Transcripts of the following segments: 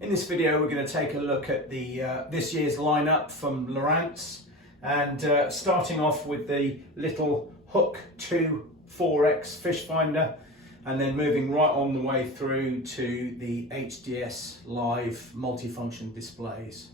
In this video we're going to take a look at the this year's lineup from Lowrance, and starting off with the little Hook 2 4X Fishfinder, and then moving right on the way through to the HDS live multifunction displays.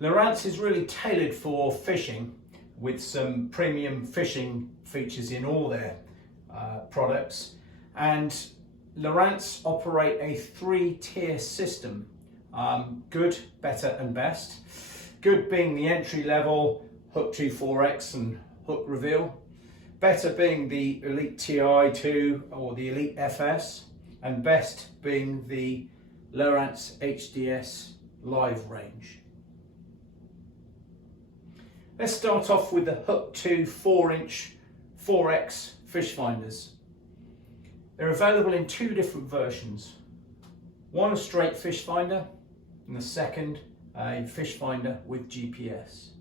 Lowrance is really tailored for fishing, with some premium fishing features in all their products, and Lowrance operate a 3-tier system, good, better and best. Good being the entry level Hook 2 4X and Hook Reveal, better being the Elite TI2 or the Elite FS, and best being the Lowrance HDS live range. Let's start off with the Hook 2 4-inch 4X Fishfinders. They're available in two different versions. One a straight fish finder, and the second a fish finder with GPS.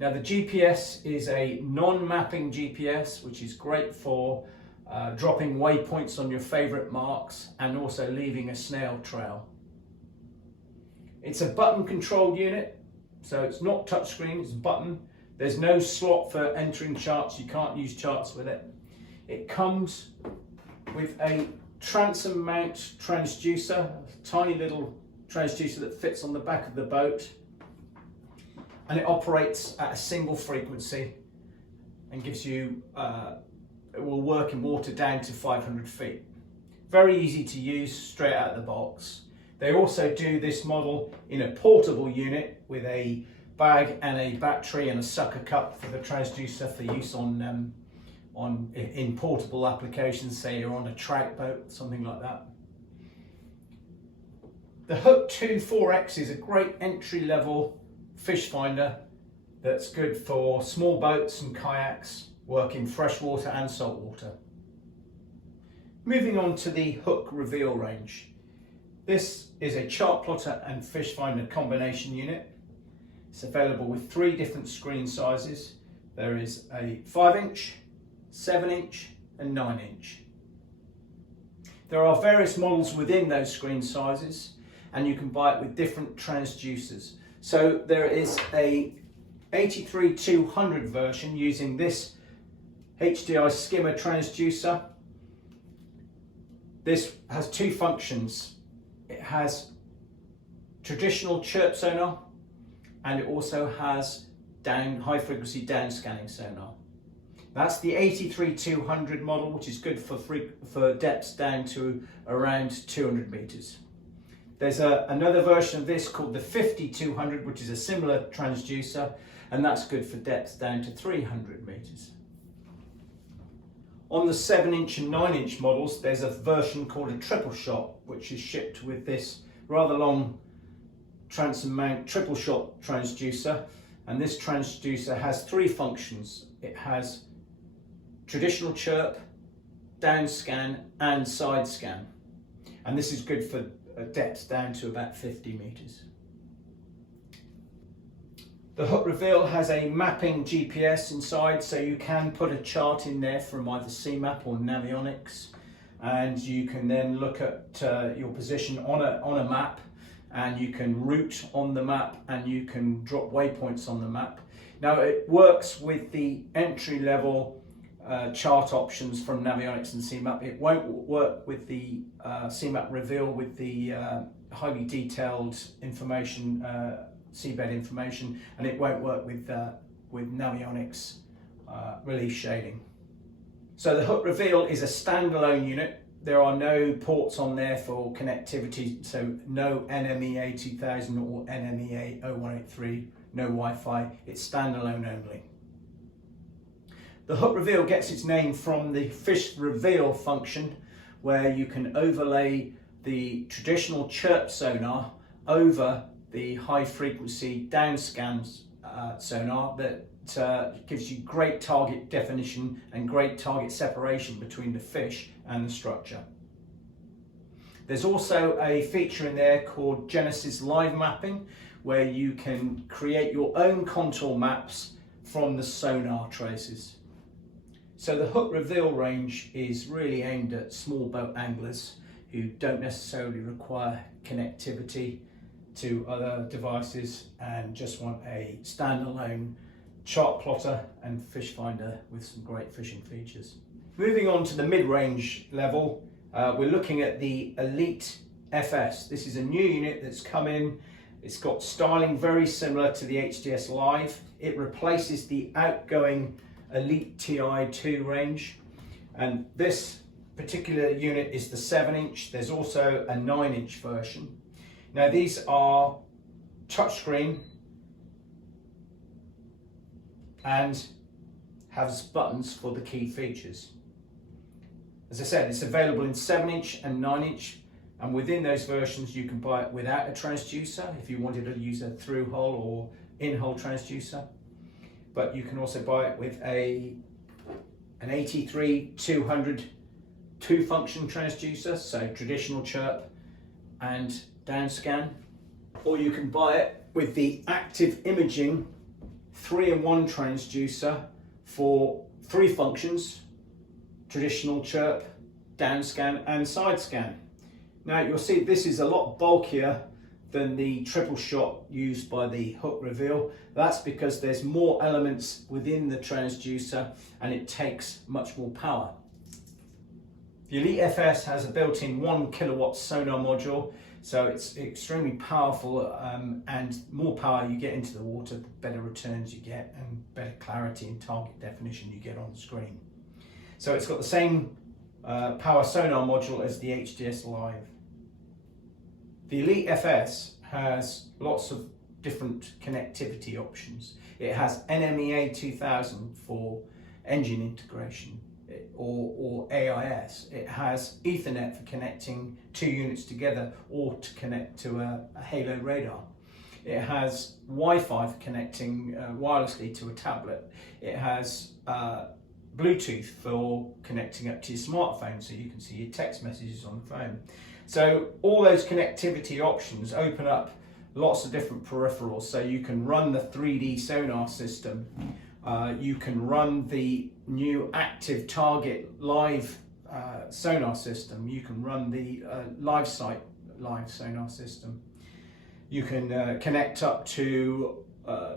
Now the GPS is a non-mapping GPS, which is great for dropping waypoints on your favourite marks and also leaving a snail trail. It's a button controlled unit, so it's not touchscreen, it's a button. There's no slot for entering charts, you can't use charts with it. It comes with a transom mount transducer, a tiny little transducer that fits on the back of the boat, and it operates at a single frequency and gives you, it will work in water down to 500 feet. Very easy to use straight out of the box. They also do this model in a portable unit with a bag and a battery and a sucker cup for the transducer for use in portable applications, say you're on a trout boat, something like that. The Hook 2 4X is a great entry level fish finder that's good for small boats and kayaks, work in freshwater and saltwater. Moving on to the Hook Reveal range. This is a Chartplotter and Fishfinder combination unit. It's available with 3 different screen sizes. There is a 5-inch, 7-inch and 9-inch. There are various models within those screen sizes, and you can buy it with different transducers. So there is a 83-200 version using this HDI Skimmer transducer. This has 2 functions. It has traditional chirp sonar, and it also has high frequency down scanning sonar. That's the 83-200 model, which is good for depths down to around 200 meters. There's another version of this called the 50-200, which is a similar transducer, and that's good for depths down to 300 meters. On the 7-inch and 9-inch models, there's a version called a triple shot, which is shipped with this rather long transom mount triple shot transducer, and this transducer has 3 functions. It has traditional chirp, down scan and side scan, and this is good for depths down to about 50 meters. The Hook Reveal has a mapping GPS inside, so you can put a chart in there from either CMAP or Navionics, and you can then look at your position on a map, and you can route on the map, and you can drop waypoints on the map. Now it works with the entry level chart options from Navionics and CMAP. It won't work with the CMAP Reveal with the highly detailed information, seabed information, and it won't work with Navionics relief shading. So the Hook Reveal is a standalone unit. There are no ports on there for connectivity, so no NMEA 2000 or NMEA 0183, no Wi-Fi, it's standalone only. The Hook Reveal gets its name from the fish reveal function, where you can overlay the traditional chirp sonar over the high frequency down scans sonar that gives you great target definition and great target separation between the fish and the structure. There's also a feature in there called Genesis Live Mapping, where you can create your own contour maps from the sonar traces. So the Hook Reveal range is really aimed at small boat anglers. who don't necessarily require connectivity to other devices and just want a standalone Chartplotter and Fishfinder with some great fishing features. Moving on to the mid-range level, we're looking at the Elite FS. This is a new unit that's come in. It's got styling very similar to the HDS Live. It replaces the outgoing Elite TI2 range, and this particular unit is the 7-inch. There's also a 9-inch version. Now these are touchscreen and has buttons for the key features. As I said, it's available in 7-inch and 9-inch, and within those versions you can buy it without a transducer if you wanted to use a through-hull or in-hull transducer. But you can also buy it with an 83-200 two-function transducer, so traditional chirp and downscan. Or you can buy it with the active imaging 3-in-1 transducer for 3 functions: traditional chirp, downscan and side scan. Now you'll see this is a lot bulkier than the triple shot used by the hook reveal. That's because there's more elements within the transducer and it takes much more power. The Elite FS has a built-in 1 kilowatt sonar module, so it's extremely powerful, and more power you get into the water, the better returns you get and better clarity and target definition you get on the screen. So it's got the same power sonar module as the HDS Live. The Elite FS has lots of different connectivity options. It has NMEA 2000 for engine integration, or AIS. It has Ethernet for connecting 2 units together or to connect to a halo radar. It has Wi-Fi for connecting wirelessly to a tablet. It has Bluetooth for connecting up to your smartphone so you can see your text messages on the phone. So all those connectivity options open up lots of different peripherals, so you can run the 3D sonar system, you can run the new active target live sonar system, you can run the live site live sonar system, you can connect up to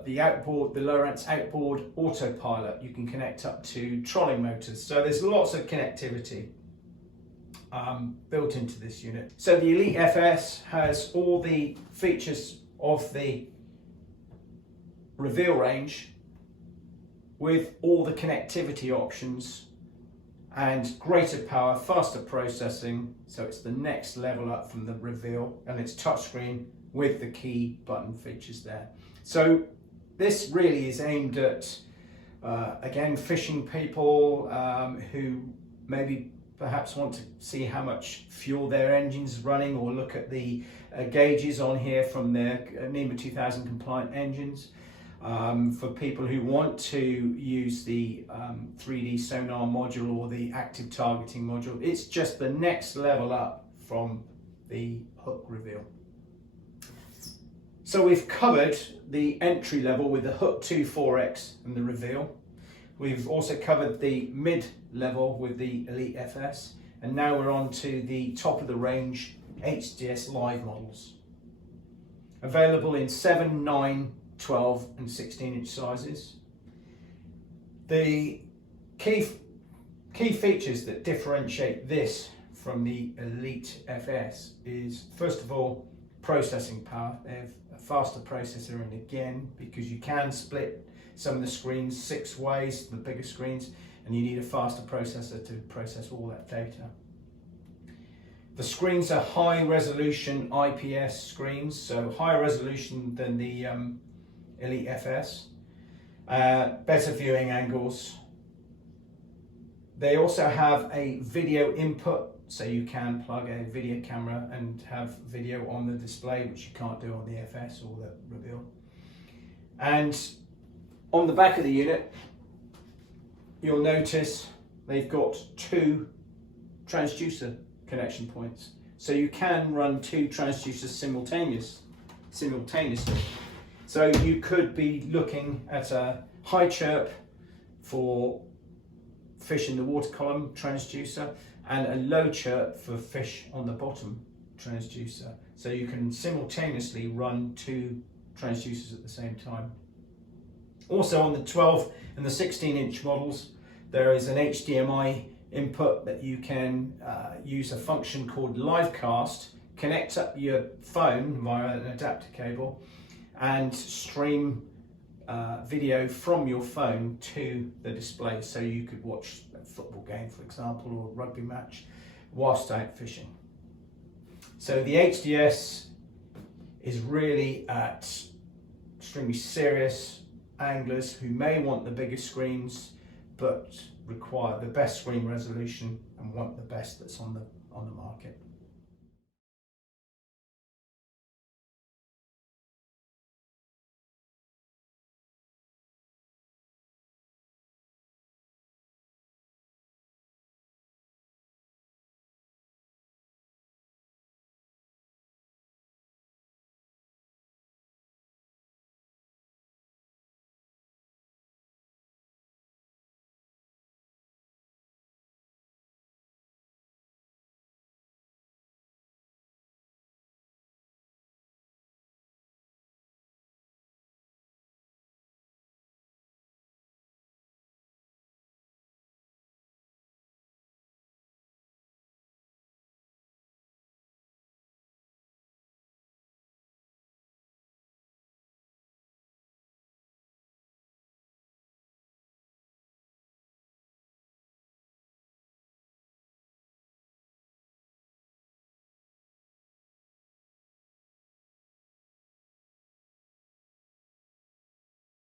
the outboard, the Lowrance outboard autopilot, you can connect up to trolling motors. So there's lots of connectivity built into this unit. So the Elite FS has all the features of the reveal range with all the connectivity options and greater power, faster processing, so it's the next level up from the reveal, and it's touchscreen with the key button features there. So this really is aimed at again, fishing people who maybe perhaps want to see how much fuel their engine's running, or look at the gauges on here from their NEMA 2000 compliant engines. For people who want to use the 3D sonar module or the active targeting module, it's just the next level up from the hook reveal. So we've covered the entry level with the Hook 2 4X and the reveal. We've also covered the mid level with the Elite FS, and now we're on to the top of the range HDS Live models. Available in 7, 9, 12 and 16-inch sizes. The key features that differentiate this from the Elite FS is, first of all, processing power. They have a faster processor, and again, because you can split some of the screens 6 ways, the bigger screens, and you need a faster processor to process all that data. The screens are high resolution IPS screens, so higher resolution than the Elite FS, better viewing angles. They also have a video input, so you can plug a video camera and have video on the display, which you can't do on the FS or the reveal. And on the back of the unit, you'll notice they've got 2 transducer connection points, so you can run 2 transducers simultaneously. So you could be looking at a high chirp for fish in the water column transducer, and a low chirp for fish on the bottom transducer. So you can simultaneously run 2 transducers at the same time. Also on the 12 and the 16-inch models, there is an HDMI input that you can use a function called Livecast, connect up your phone via an adapter cable and stream video from your phone to the display, so you could watch a football game, for example, or a rugby match whilst out fishing. So the HDS is really at extremely serious anglers who may want the biggest screens but require the best screen resolution and want the best that's on the market.